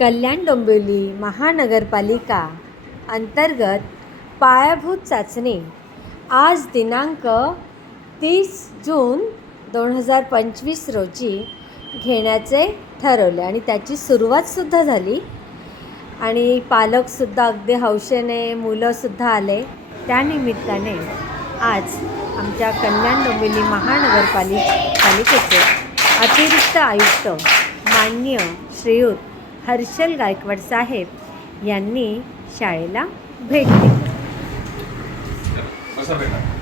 कल्याण डोंबिवली महानगरपालिका अंतर्गत पायाभूत चाचणी. आज दिनांक तीस जून दोन हजार पंचवीस रोजी घेण्याचे ठरवले आणि त्याची सुरुवातसुद्धा झाली. आणि पालकसुद्धा अगदी हौशेने मुलंसुद्धा आले. त्यानिमित्ताने आज आमच्या कल्याण डोंबिवली महानगरपालि पालिकेचे अतिरिक्त आयुक्त मान्य श्रीयुत हर्षल गायकवाड साहेब यांनी शाळेला भेट दिली बसा बेटा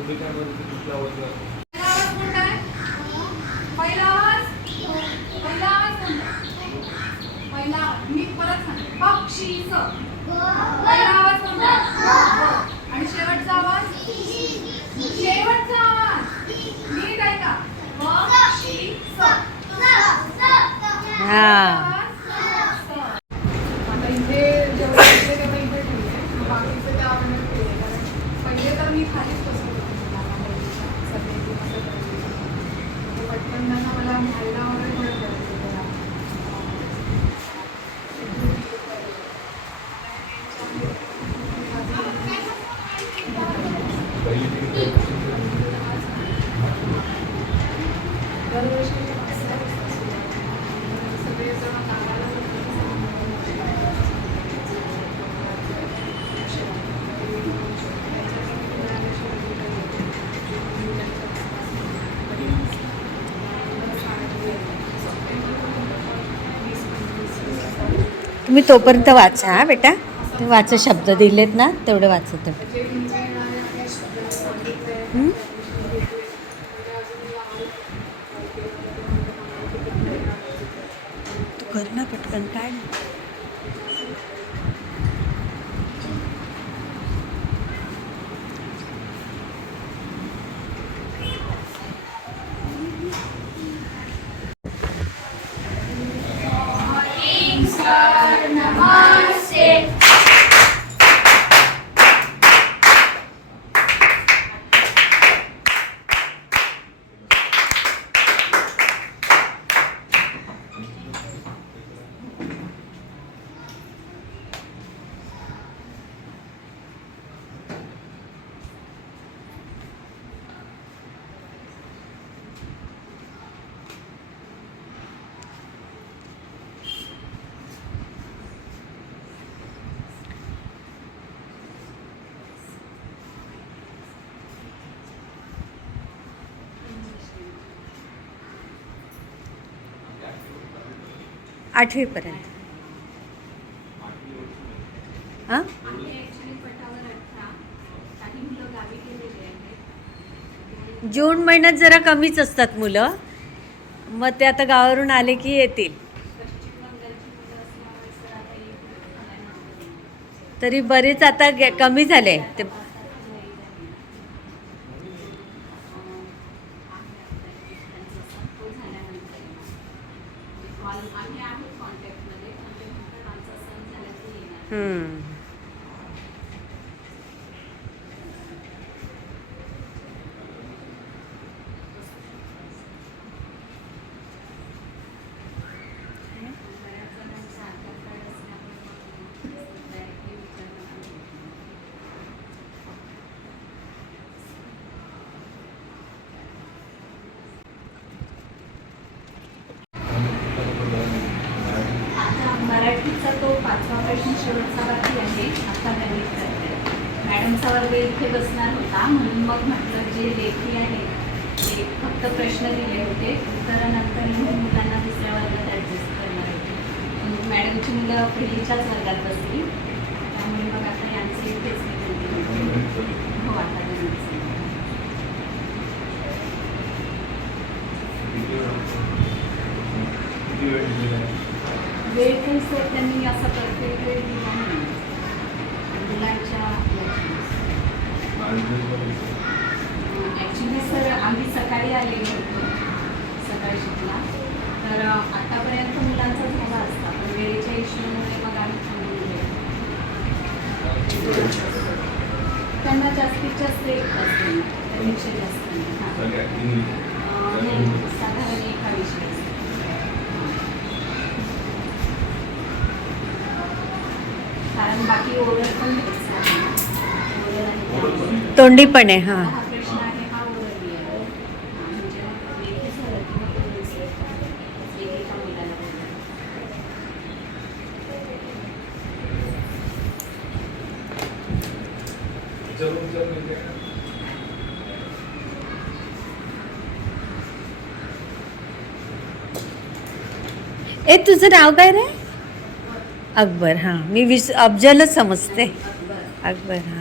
तुम्ही काय म्हणते कुठल्या आवडतं पहिला आवाज पहिला आवाज कोणता पहिला आवाज मी परत सांगते बक्षीस पहिला आवाज कोणता आणि शेवटचा आवाज शेवटचा आवाज नीट ऐका बक्षीस हां आता इथे जेवढे होते तेवढे इथे ठेवले मग बाकीचे त्या आवडण्यात केले कारण पहिले तर मी खालीच बसत होते मुलांना सगळे दिवस म्हणजे पटकन त्यांना मला घ्यायला वगैरे थोडं पडायचं जरा. पहिली ती दरवर्षी पाच सहा वाजता सुरू होतं. सगळेजण नागाला तुम्ही तोपर्यंत वाचा हा बेटा. ते वाचा शब्द दिलेत ना तेवढे वाचत तू कर ना पटकन काय आठवीपर्यंत. हां? जून महिन्यात जरा कमीच असतात मुलं. मग ते आता गावावरून आले की येतील. तरी बरेच आता कमी झाले. ते हम्म. मराठीचा तो पाचवा प्रश्न शेवटचा बाकी आहे आता गणित करते मॅडमचा वर्ग इथे बसणार होता. म्हणून मग म्हटलं जे लेखी आहे ते फक्त प्रश्न दिले होते. उत्तरानंतर मग मुलांना दुसऱ्या वर्गात ॲडजस्ट करणार होते. मॅडमची मुलं पहिलीच्याच वर्गात बसली. त्यामुळे मग आता यांचे इथेच मी करते. हो आता वेळ वेळ वेळ काही सर त्यांनी असा परफेक्ट वेळ दिला नाही. मुलांच्या ॲक्च्युली सर आम्ही सकाळी आलेलो होतो. सकाळी शिकला तर आतापर्यंत मुलांचा झाला असता पण वेळेच्या इश्यूमुळे मग आम्ही थांबून गेलो. त्यांना जास्तीत जास्त एक तास देणार, त्यापेक्षा जास्त नाही. साधारण एका विषयाचा कारण बाकी ओरल पण घ्यायचं तोंडी पण आहे हां. ए तुझं नाव काय रे? अकबर हां. मी विस अफजलच समजते. अकबर हां.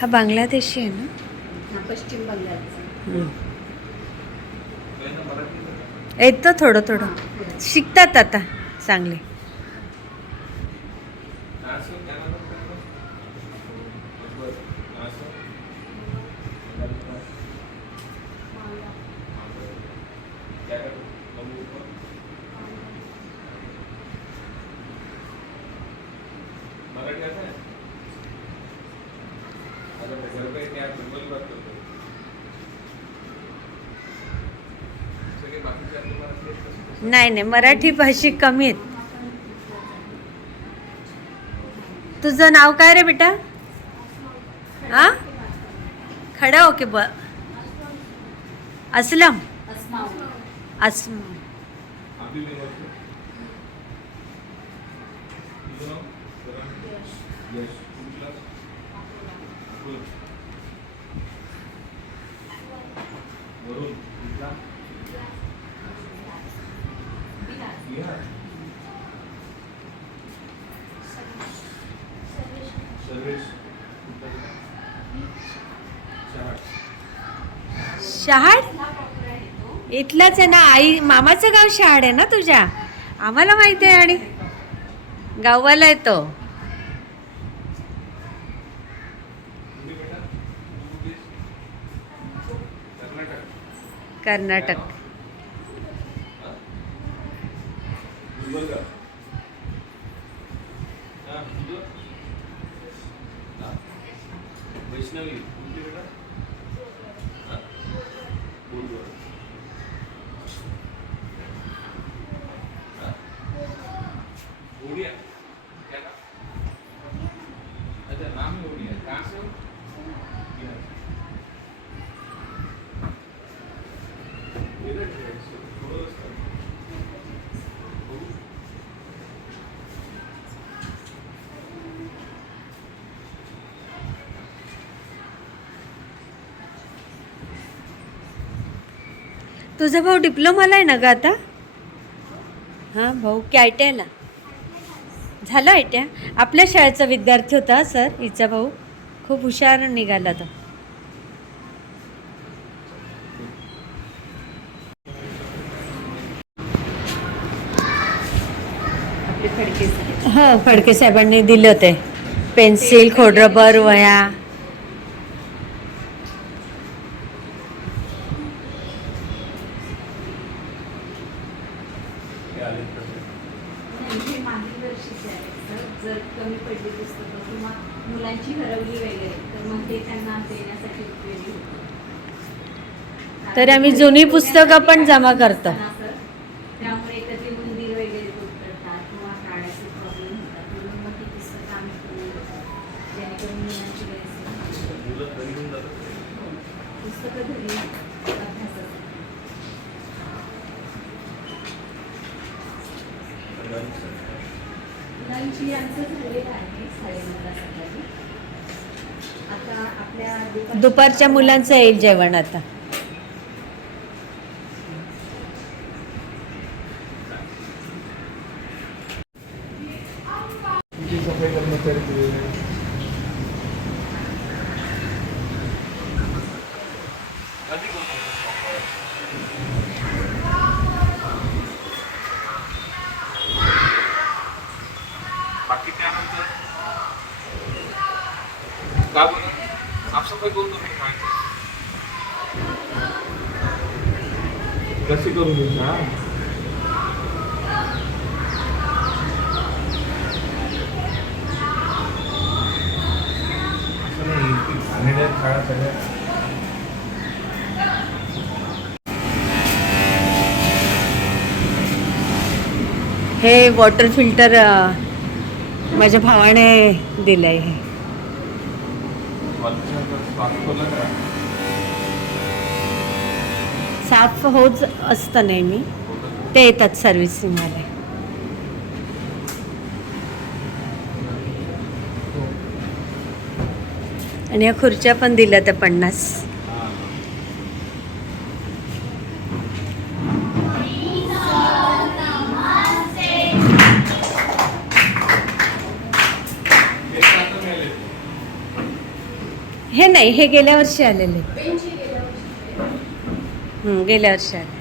हा बांगलादेशी आहे ना? पश्चिम मराठी येतं थोडं थोडं. शिकतात आता चांगले असं काय नाव आहे त्याचं? बरं. असं? क्या करूं? कमू ऊपर? मराठी आता है अगर मैं घर पे क्या बिल्कुल बात करते हो चलिए बाकी से आपको मराठी है, कसं- नाही नाही. मराठी भाषिक कमी आहेत. तुझं नाव काय रे बेटा? हा खडा? ओके ब असलम. अस असम भी मेरे वक्त तुझं नाव? करण? यश कुठली क्लास अकोला. वरुण कुठला बिहार सर्वेश कुठला जिल्हा? शहाड शहाड इथलंच आहे ना आई मामाचं गाव शहाड आहे ना तुझ्या? आम्हाला माहिती आहे आणि गावाला येतो कर्नाटक कर्नाटक हा? गुलबर्गा हा, तुझं? हा? वैष्णवी कुठली बेटा हा? बोलगड. हा? ओडिया क्या का अच्छा नाम ही ओडिया कहाँ से हो बिहार से। इधर है, सो थोड़ा रास्ता हो. तुझा भाऊ डिप्लोमाला आहे ना ग आता? हां भाऊ की आय टी आयला झालं आय टी आय आपल्या शाळेचा विद्यार्थी होता सर हिचा भाऊ. खूप हुशार निघाला तो. हो फडके साहेबांनी दिले होते. पेन्सिल खोडरबर वह्या तरी आम्ही जुनी पुस्तकं पण जमा करतो. दुपारच्या मुलांचं येईल जेवण आता. तुम्ही कशी करून देऊ हा. शाळा सगळ्या. हे वॉटर फिल्टर माझ्या भावाने दिलं आहे साफ होत असतं नेहमी. ते येतात सर्व्हिसिंगवाले. आणि या खुर्च्या पण दिल्या त्या पन्नास. नाही हे गेल्या वर्षी आलेले. गेल्या वर्षी आले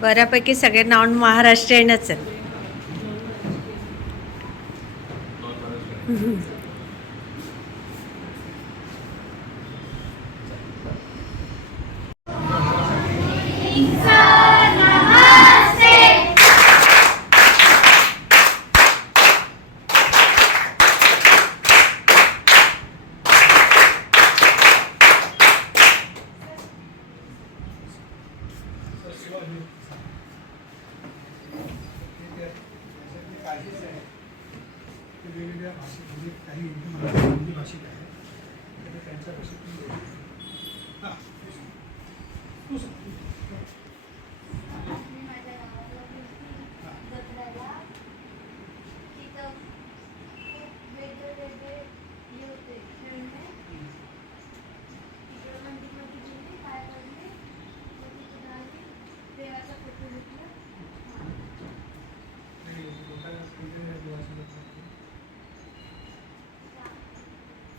बऱ्यापैकी सगळे नॉन महाराष्ट्रीयनच आहेत. दोन वर्ष. काळजीच आहे ते वेगवेगळ्या भाषेत म्हणजे काही हिंदी मराठी हिंदी भाषिक आहे तर त्यांच्या भाषेतून बोलू. हां तू सांग मी माझ्या गावाला गेली जत्रेला तिथं खूप वेगळे वेगळे हे होते खेळणे तिकडं मंदिरमध्ये गेली पाय पडले मग तिथून आली देवाचा फोटो घेतला आणि लोकांना वेगवेगळ्या देवाचे लोक आहेत.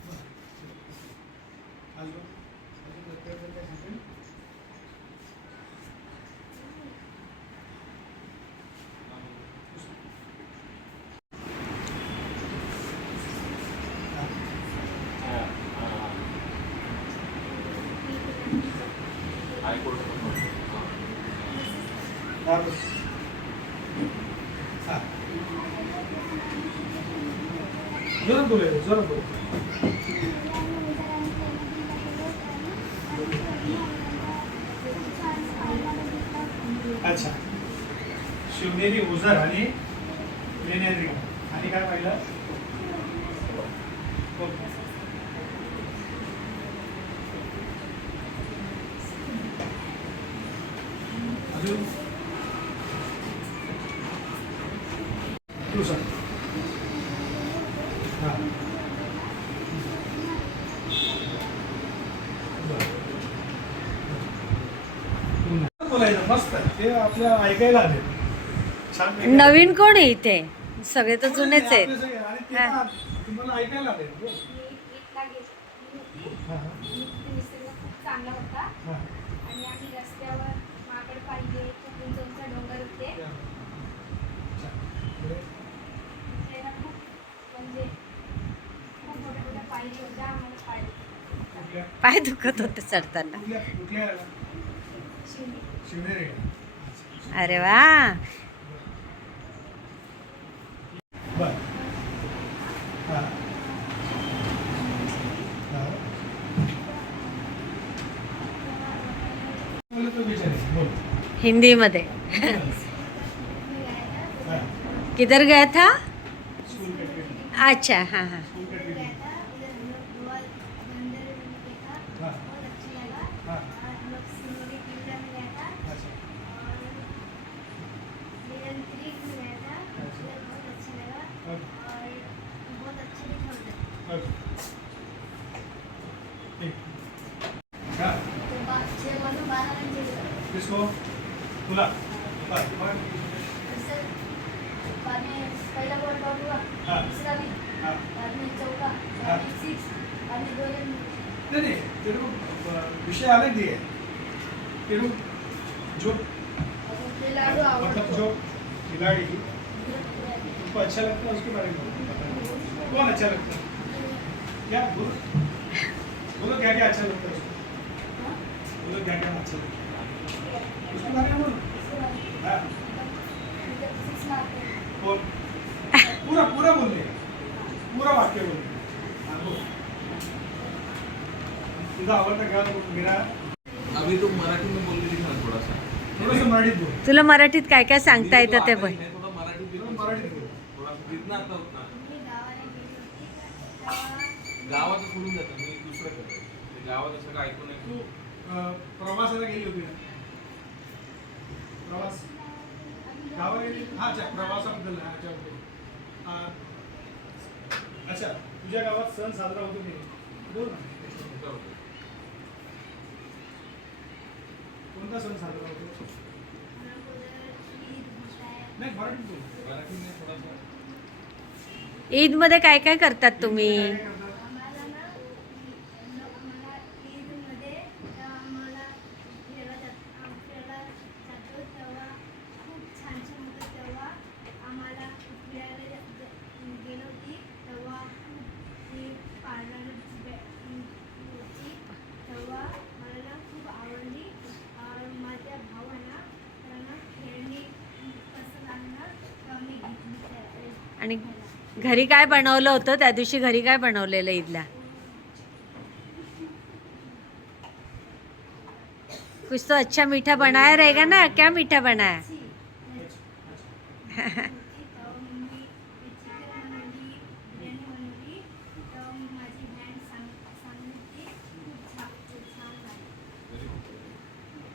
बरं. अजून अजून जत्रेबद्दल काय सांगशील? तू सांग. हां. हायकोर्ट पण होतं. हां, बस. हां. जोरात बोलायचं जोरात बोल. अच्छा. शिवनेरी ओझर आणि लेण्याद्री आणि काय पाहिलं ओके. अजून तू सांग हां बरं. बोलायचं मस्त आहे. ते आपल्या ऐकायला आले छान. नवीन कोण आहे इथे सगळे तर जुनेच आहेत हा. तुम्हाला ऐकायला आले बोल. मी ट्रिपला गेली होती तिथे निसर्ग खूप चांगला होता. आणि आम्ही रस्त्यावर माकड पाहिले उंच उंच डोंगर होते या. छान. पुढे. तिथे ना खूप म्हणजे खूप मोठ्या मोठ्या पायरी होत्या आम्हाला पाय दुखत होते चढताना कुठल्या कुठल्या शिवली शिवनेरी अरे वा. हिंदी मध्ये किधर गया था? अच्छा हां हां स्कूल कॅटेगरी गया था उधर हम लोग बहुत बंदर देखा हाँ। बहुत अच्छा लगा हाँ। और हम लोग सिंगरी किला में गया था अच्छा और निरंतरिक में गया था अच्छा। उधर बहुत अच्छा लगा ओके और बहुत अच्छा दिखा उधर ओके ठीक हां तो बा- छः वाजून बारा म्हणजे किसको तुला बर मग सर बाद में पहला बॉल आउट हुआ हाँ। दूसरा भी हां बाद में चौका हाँ। बाद में सिक्स बाद में दो रन नहीं नहीं तेरे को अ, विषय अलग दिए तेरे को जो खिलाड़ू मतलब आवडतो जो खिलाड़ी तुमको अच्छा लगता है उसके बारे में बताओ। कौन अच्छा लगता है क्या बोलो क्या क्या अच्छा लगता है क्या क्या अच्छा लगता है. उसके बारे में बोलो हाँ पूरा पूरा बोल दे पूरा वाक्य बोल बोल. तुझा आवडता खेळाडू मेरा? अभी तो मराठी में बोल रही थी ना थोड़ा सा थोडंसं मराठीत बोल. तुला मराठीत काय काय सांगता येतं ते पण. मराठीत बोल. थोड़ा जितना आता होती? गावाचं सोडून जातं गावात असं काय ऐकू नाही. तू प्रवासाला गेली होती ना? प्रवास? गावाला गेली? हा अच्छा प्रवासाबद्दल हा अच्छा ओके. अच्छा तुझ्या गावात सण साजरा होतो की? बोल ना. कोणता सण साजरा होतो? है नाही बोल. मराठी ईदमध्ये काय काय करतात तुम्ही काय काय करतात? आम्हाला ना हम लोग आम्हाला ईदमध्ये तेव्हा आम्हाला फिरायला जात आम- फिरायला जातो तेव्हा खूप छान छान होतं तेव्हा आम्हाला फिरायला जा- जा- गेलो होती तेव्हा खूप ही पाळणारी बे- होती तेव्हा मला ना खूप आवडली और माझ्या भावांना त्यांना खेळणी पसंत आली ना तेव्हा मी घेतली त्या- आणि खायला. घरी काय बनवलं होतं? त्या दिवशी घरी काय बनवलेलं ईदला कुछ तो अच्छा मीठा बनाया रहेगा ना? क्या मीठा बनाया? मस्त बोलली मम्मी चिकन बनवली बिर्याणी बनवली तेव्हा मग माझी बँड सांग सांगली होती खूप छान खूप छान झाली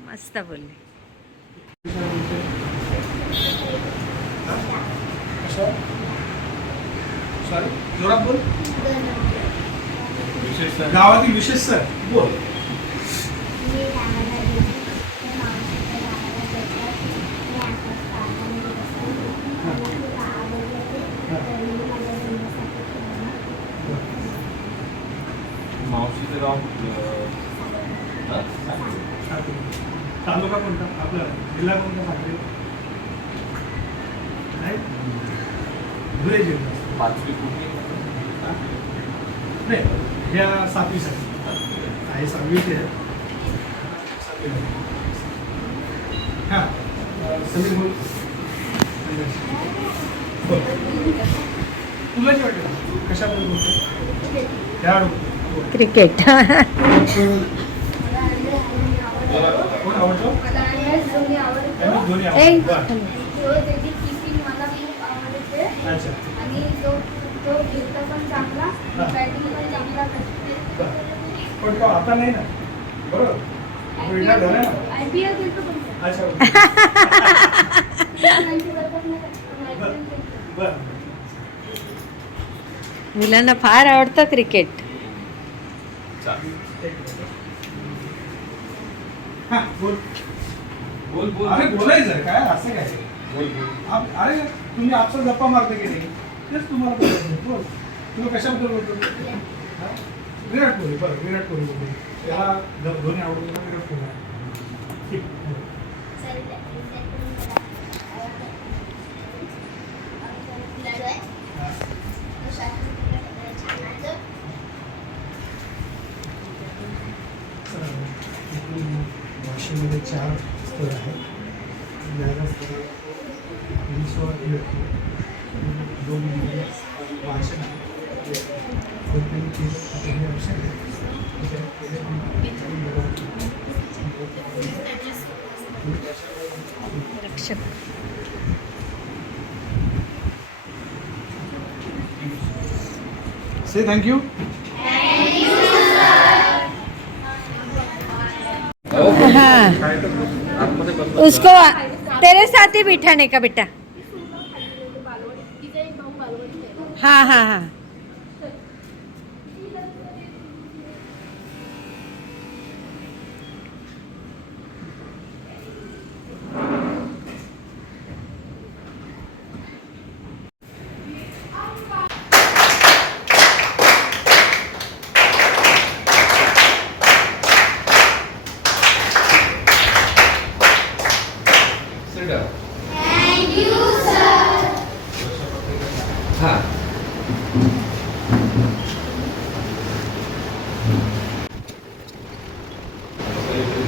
मस्त बोलले हा? कशा सॉरी जोरात बोल विशेष गावातील विशेष सण बोल मी गावाला गेली त्या मावशीच्या गावाला जातात मी आठ वाजता आल्यामध्ये बसली मला खूप आवडलं ते तर मी माझ्या बहिणीसाठी ठेवलं मावशीचं गाव कुठलं? हा? सांगली. तालुका कोणता आपला जिल्हा कोणता सांगली नाही धुळे जिल्हा पाचवी कुठली हा? नाही ह्या सातवीसाठी आहे. हा. अं, समीर बोल. तुला जे वाटेल कशाबद्दल बोलतो खेळाडू. क्रिकेट. कोण आवडतो? धोनी आवडतो. अच्छा. तो खेळतो पण चांगला. बॅटिंग पण चांगला करते. बरं. पण तो आता नाही ना. बरोबर. तो रिटायर झाला ना. आय पी एल खेळतो पण. तो. अच्छा. टी ट्वेंटी वर पण नाही, पण IPL खेळतो. बरं. मुलांना फार आवडतं क्रिकेट हा बोल. बोल बोल. अरे बोलायचं काय? असं काय? बोल बोल. आप- अरे तुम्ही आपसा गप्पा मारता की नाही? तेच तुम्हाला बोलायचं बोल. तुम्ही कशाबद्दल बोलतो विराट कोहली बरं विराट कोहली बोलतो त्याला ध- धोनी आवडतो विराट कोहली आवडतो? ठीक बोल. सर खेळाडू आहे हा. तो शास्त्रीय छान नाचतो. एकूण भाषेमध्ये चार स्तर आहेत ज्ञान स्तर विश्व व्यक्ती दोन म्हणजे भाषण कोणत्याही तीन आपल्याला आवश्यक आहे ठीक आहे रक्षक से थँक्यू हाँ। आतमध्ये बस उसको तेरे साथ ही बिठाने का बेटा। हां हां हां Sit down. हा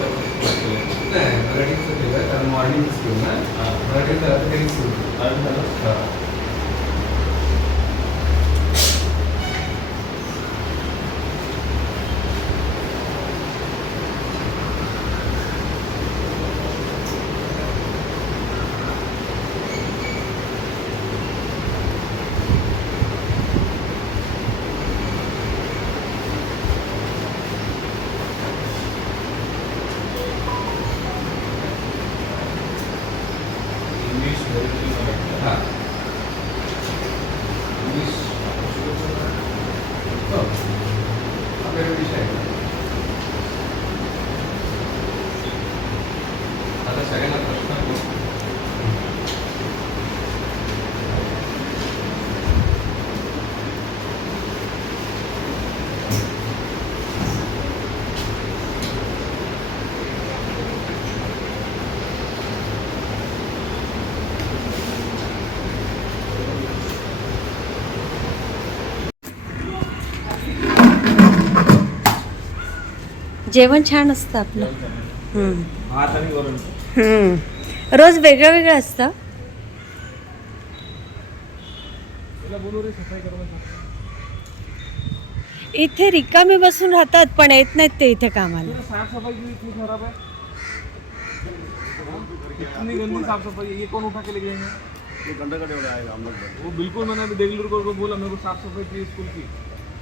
नाही मराठीचं केलं कारण मॉर्निंग स्कूल ना मराठीचं आता काही स्कूल हा इंग्लिश हा इंग्लिश हो आपल्याकडे विषय आहे आता सगळ्यांना प्रश्न करू. जेवण छान असतं आपलं. रोज वेगळं वेगळं असतं? इथे रिकामे बसून राहतात पण येत नाहीत ते इथे कामाला. साफ सफाई भी इतनी खराब है इतनी गंदी साफ सफाई ये कौन उठा के ले गए हैं ये घंटा का टेबल आएगा हम लोग वो बिल्कुल मैंने अभी देगलूर को को बोला मेरे को साफ सफाई चाहिए स्कूल की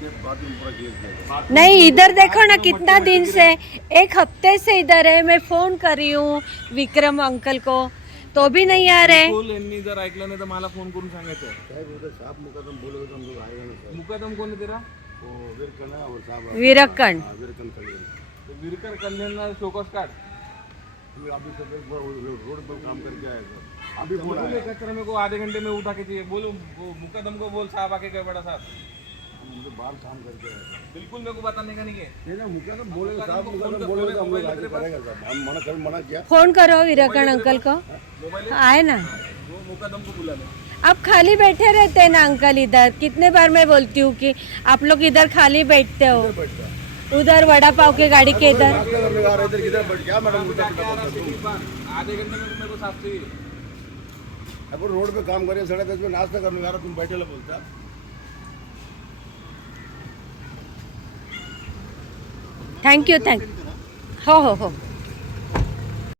बाथरूम पूरा क्लियर किया नहीं इधर देखो ना कितना दिन से एक हफ्ते से इधर है मैं फोन कर रही हूँ विक्रम अंकल को तो भी नहीं आ रहे। बिल्कुल यांनी जर ऐकलं नाही तर मला फोन करून सांगायचं क्या बोलते साहब मुकदम बोलोगे तो हम लोग आएगा ना सर मुकादम कोण आहे तेरा? वो विरकन है और साहब विरकण. हाँ, विरकन कल्याण तो विरकर कल्याणला शोकस काढ. फिर अभी सब एक बार वो रोड पर काम करके आए सर अभी फोन बोले आया कचरा मेरे को आधे घंटे में उठा के चाहिए. बोलो वो मुकदम को बोल साहब आके गए बड़ा साहब. हम बाहर काम करके बिल्कुल मेरे को बताने का नहीं है। नहीं ना मुकदम बोलेगा साहब मुकदम बोलेगा तो हम लोग आगे करेगा साहब। हम मना कर मना किया। फ़ोन करो विरकण अंकल को। आए ना। वो मुकदम को बुला ले। आप खाली बैठे रहते हैं ना अंकल इधर? कितने बार मैं बोलती हूँ कि आप लोग इधर खाली बैठते हो? उधर वड़ा पाव के गाड़ी के इधर। आधे घंटे में मेरे को साफ़ चाहिए। अब रोड पे काम करे दस में नाश्ता करने जा रहा तुम बैठे ला बोलता। Thank you thank you. हो हो हो.